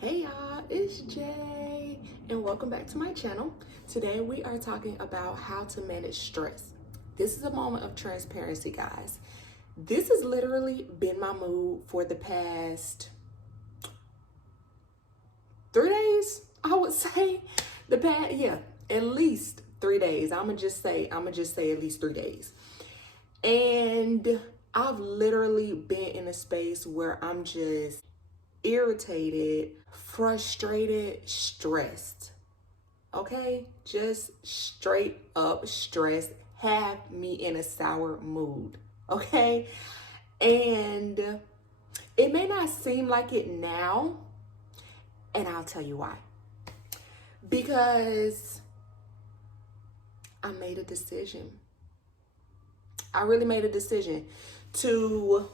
Hey y'all, it's Jay and welcome back to my channel. Today we are talking about how to manage stress. This is a moment of transparency, guys. This has literally been my mood for the past 3 days, I would say. At least 3 days. I'ma just say at least 3 days. And I've literally been in a space where I'm just irritated, frustrated, stressed. Okay? Just straight up stressed. Have me in a sour mood. Okay? And it may not seem like it now, and I'll tell you why. Because I made a decision. I really made a decision to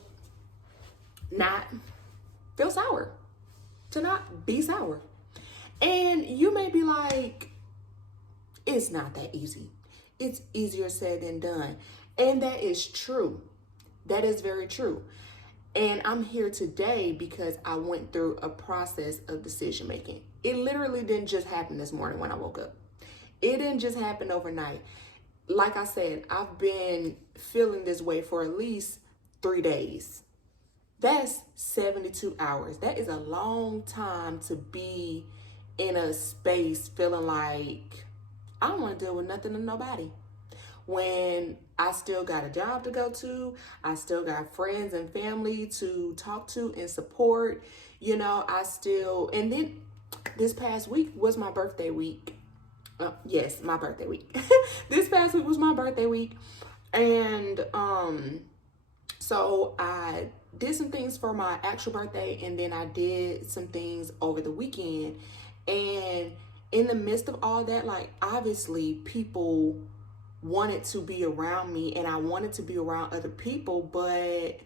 not feel sour, to not be sour. And you may be like, it's not that easy. It's easier said than done. And that is true. That is very true. And I'm here today because I went through a process of decision making. It literally didn't just happen this morning when I woke up. It didn't just happen overnight. Like I said, I've been feeling this way for at least 3 days. That's 72 hours. That is a long time to be in a space feeling like I don't want to deal with nothing and nobody. When I still got a job to go to, I still got friends and family to talk to and support. And then this past week was my birthday week. Yes, my birthday week. This past week was my birthday week. And so I did some things for my actual birthday, and then I did some things over the weekend. And in the midst of all that, like, obviously people wanted to be around me and I wanted to be around other people, but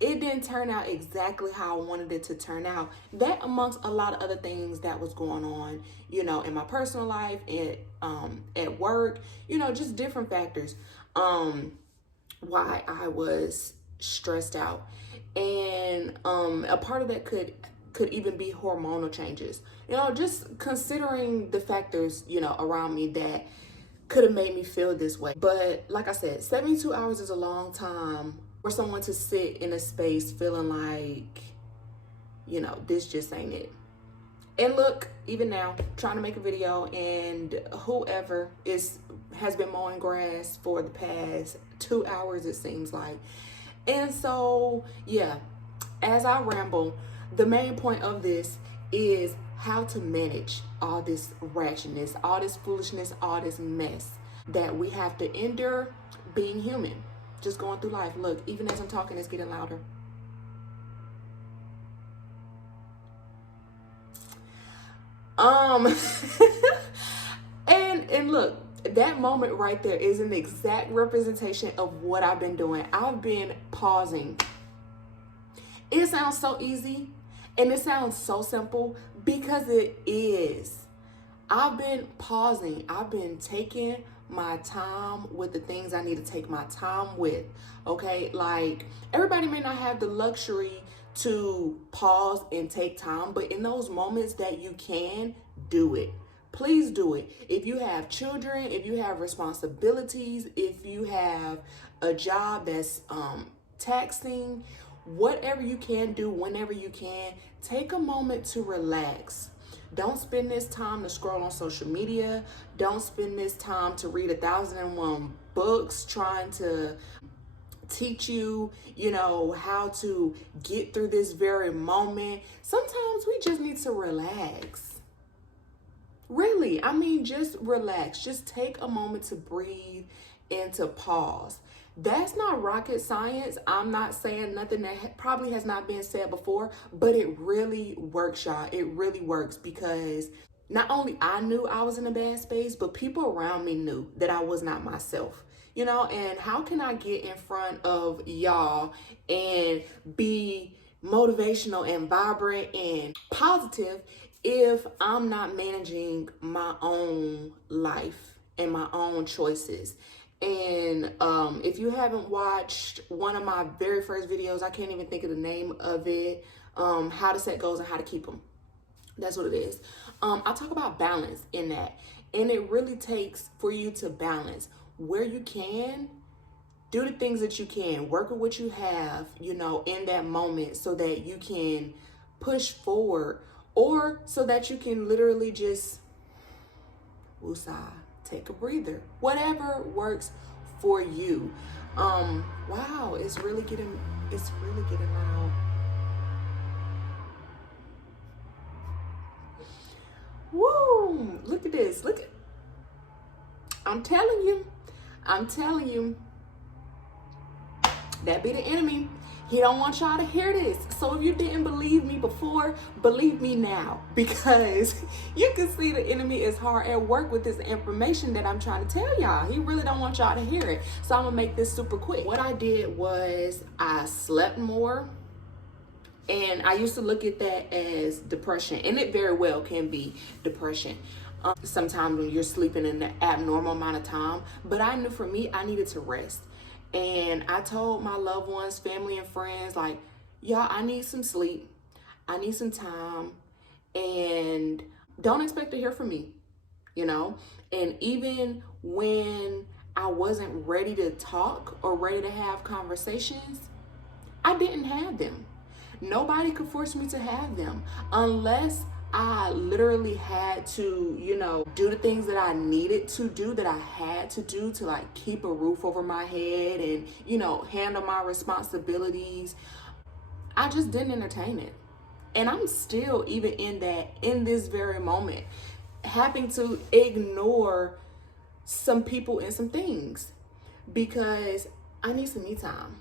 it didn't turn out exactly how I wanted it to turn out. That amongst a lot of other things that was going on, in my personal life and at work, just different factors why I was stressed out. And a part of that could even be hormonal changes. Just considering the factors, around me that could have made me feel this way. But like I said, 72 hours is a long time for someone to sit in a space feeling like, this just ain't it. And look, even now, trying to make a video, and whoever has been mowing grass for the past 2 hours, it seems like. And so, yeah, as I ramble, the main point of this is how to manage all this ratchetness, all this foolishness, all this mess that we have to endure being human, just going through life. Look, even as I'm talking, it's getting louder. and look, that moment right there is an exact representation of what I've been doing. I've been pausing. It sounds so easy and it sounds so simple because it is. I've been pausing. I've been taking my time with the things I need to take my time with. Okay, like, everybody may not have the luxury to pause and take time, but in those moments that you can, do it. Please do it. If you have children, if you have responsibilities, if you have a job that's taxing, whatever you can do, whenever you can, take a moment to relax. Don't spend this time to scroll on social media. Don't spend this time to read 1,001 books trying to teach you, how to get through this very moment. Sometimes we just need to relax. Really, just relax. Just take a moment to breathe and to pause. That's not rocket science. I'm not saying nothing that probably has not been said before, but it really works, y'all. It really works because not only I knew I was in a bad space, but people around me knew that I was not myself. And how can I get in front of y'all and be motivational and vibrant and positive if I'm not managing my own life and my own choices? And if you haven't watched one of my very first videos, I can't even think of the name of it, how to set goals and how to keep them. That's what it is. I talk about balance in that. And it really takes for you to balance where you can, do the things that you can, work with what you have, in that moment so that you can push forward, or so that you can literally just woosah, take a breather. Whatever works for you. Wow, it's really getting loud. Woo! Look at this. I'm telling you. That be the enemy. He don't want y'all to hear this. So if you didn't believe me before, believe me now. Because you can see the enemy is hard at work with this information that I'm trying to tell y'all. He really don't want y'all to hear it. So I'm going to make this super quick. What I did was I slept more. And I used to look at that as depression. And it very well can be depression. Sometimes when you're sleeping in an abnormal amount of time. But I knew for me, I needed to rest. And I told my loved ones, family and friends, like, y'all, I need some sleep. I need some time. And don't expect to hear from me, And even when I wasn't ready to talk or ready to have conversations, I didn't have them. Nobody could force me to have them unless I literally had to, do the things that I needed to do, that I had to do to like keep a roof over my head and, handle my responsibilities. I just didn't entertain it. And I'm still even in this very moment, having to ignore some people and some things because I need some me time.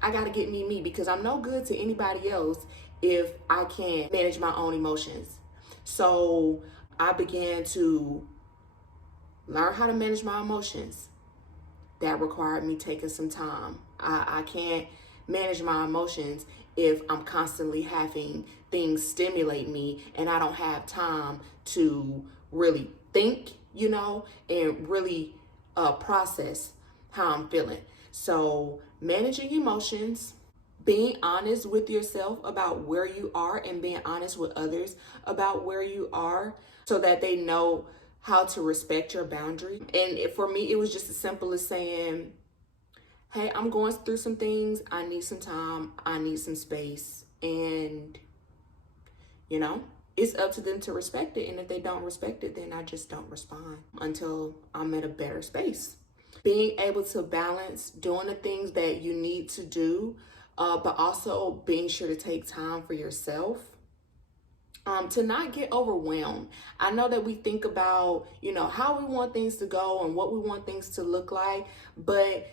I got to get me because I'm no good to anybody else if I can't manage my own emotions. So I began to learn how to manage my emotions. That required me taking some time. I can't manage my emotions if I'm constantly having things stimulate me and I don't have time to really think, and really process how I'm feeling. So managing emotions, being honest with yourself about where you are and being honest with others about where you are so that they know how to respect your boundary. And for me, it was just as simple as saying, hey, I'm going through some things. I need some time. I need some space. And, it's up to them to respect it. And if they don't respect it, then I just don't respond until I'm at a better space. Being able to balance doing the things that you need to do, but also being sure to take time for yourself, to not get overwhelmed. I know that we think about, how we want things to go and what we want things to look like, but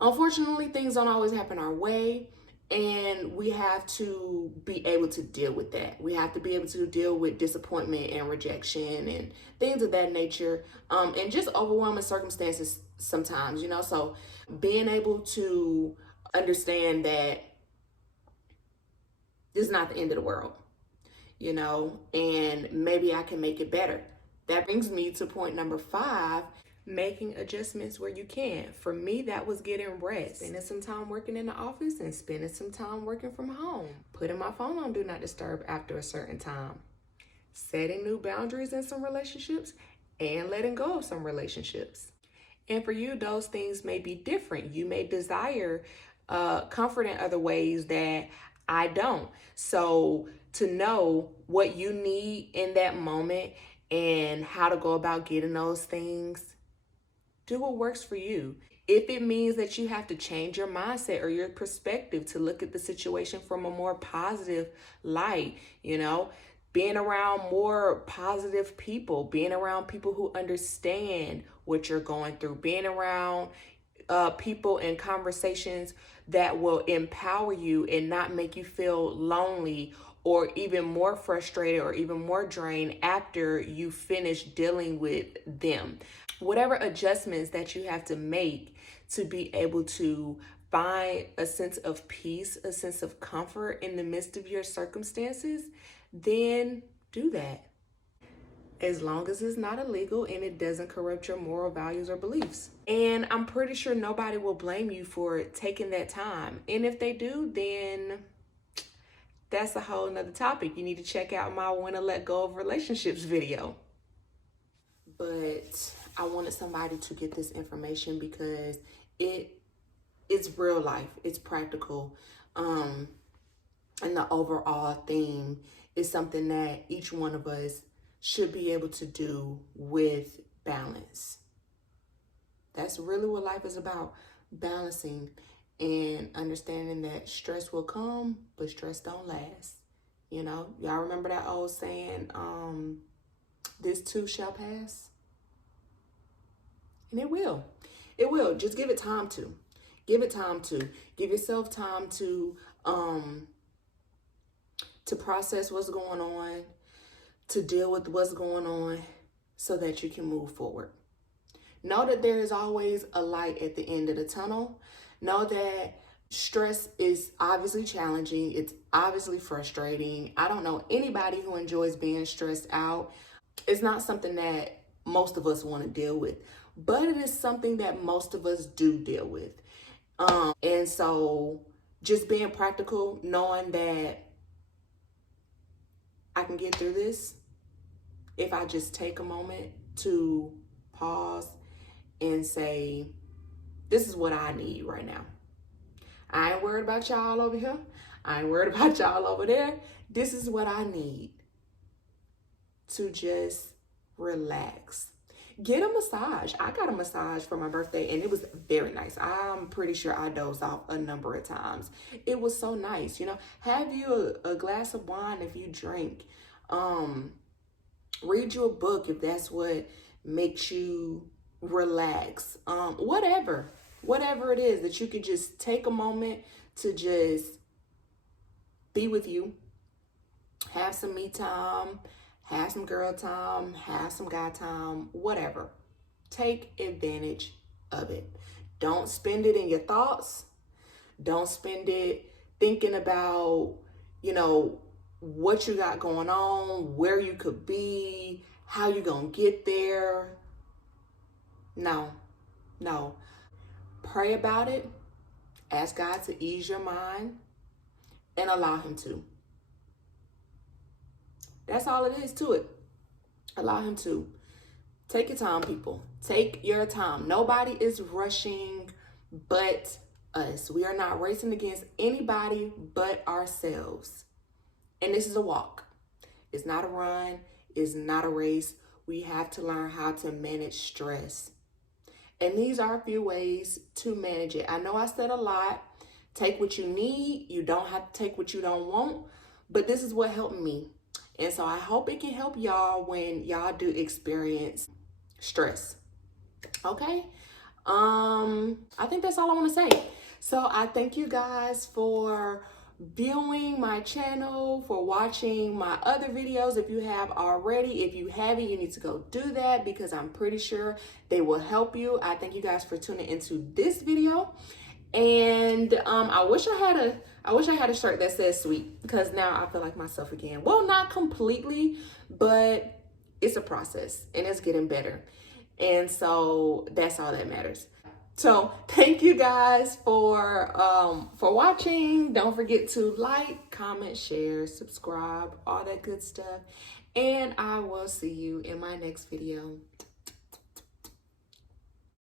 unfortunately, things don't always happen our way. And we have to be able to deal with that. We have to be able to deal with disappointment and rejection and things of that nature, and just overwhelming circumstances sometimes, So being able to understand that this is not the end of the world, and maybe I can make it better. That brings me to point number 5, making adjustments where you can. For me, that was getting rest, spending some time working in the office and spending some time working from home, putting my phone on do not disturb after a certain time, setting new boundaries in some relationships and letting go of some relationships. And for you, those things may be different. You may desire comfort in other ways that I don't. So to know what you need in that moment and how to go about getting those things, do what works for you. If it means that you have to change your mindset or your perspective to look at the situation from a more positive light, being around more positive people, being around people who understand what you're going through, being around people and conversations that will empower you and not make you feel lonely or even more frustrated or even more drained after you finish dealing with them. Whatever adjustments that you have to make to be able to find a sense of peace, a sense of comfort in the midst of your circumstances, then do that. As long as it's not illegal and it doesn't corrupt your moral values or beliefs. And I'm pretty sure nobody will blame you for taking that time. And if they do, then that's a whole nother topic. You need to check out my When to Let Go of Relationships video. But I wanted somebody to get this information because it's real life. It's practical. And the overall theme is something that each one of us should be able to do with balance. That's really what life is about, balancing and understanding that stress will come, but stress don't last. You know, y'all remember that old saying, this too shall pass? And it will. It will. Just give it time to. Give it time to. Give yourself time to process what's going on, to deal with what's going on so that you can move forward. Know that there is always a light at the end of the tunnel. Know that stress is obviously challenging. It's obviously frustrating. I don't know anybody who enjoys being stressed out. It's not something that most of us want to deal with, but it is something that most of us do deal with. And so just being practical, knowing that I can get through this if I just take a moment to pause and say, this is what I need right now. I ain't worried about y'all over here. I ain't worried about y'all over there. This is what I need to just relax. Get a massage. I got a massage for my birthday and it was very nice. I'm pretty sure I dozed off a number of times. It was so nice. You know, have you a glass of wine if you drink. Read you a book if that's what makes you relax. Whatever it is that you could just take a moment to just be with you. Have some me time. Have some girl time, have some guy time, whatever. Take advantage of it. Don't spend it in your thoughts. Don't spend it thinking about, you know, what you got going on, where you could be, how you gonna get there. No. Pray about it. Ask God to ease your mind and allow him to. That's all it is to it. Allow him to. Take your time, people. Take your time. Nobody is rushing but us. We are not racing against anybody but ourselves. And this is a walk. It's not a run. It's not a race. We have to learn how to manage stress. And these are a few ways to manage it. I know I said a lot. Take what you need. You don't have to take what you don't want. But this is what helped me. And so I hope it can help y'all when y'all do experience stress. Okay? I think that's all I want to say. So I thank you guys for viewing my channel, for watching my other videos. If you have already, if you haven't, you need to go do that because I'm pretty sure they will help you. I thank you guys for tuning into this video. And I wish I had a shirt that says sweet because now I feel like myself again. Well, not completely, but it's a process and it's getting better. And so that's all that matters. So thank you guys for watching. Don't forget to like, comment, share, subscribe, all that good stuff. And I will see you in my next video.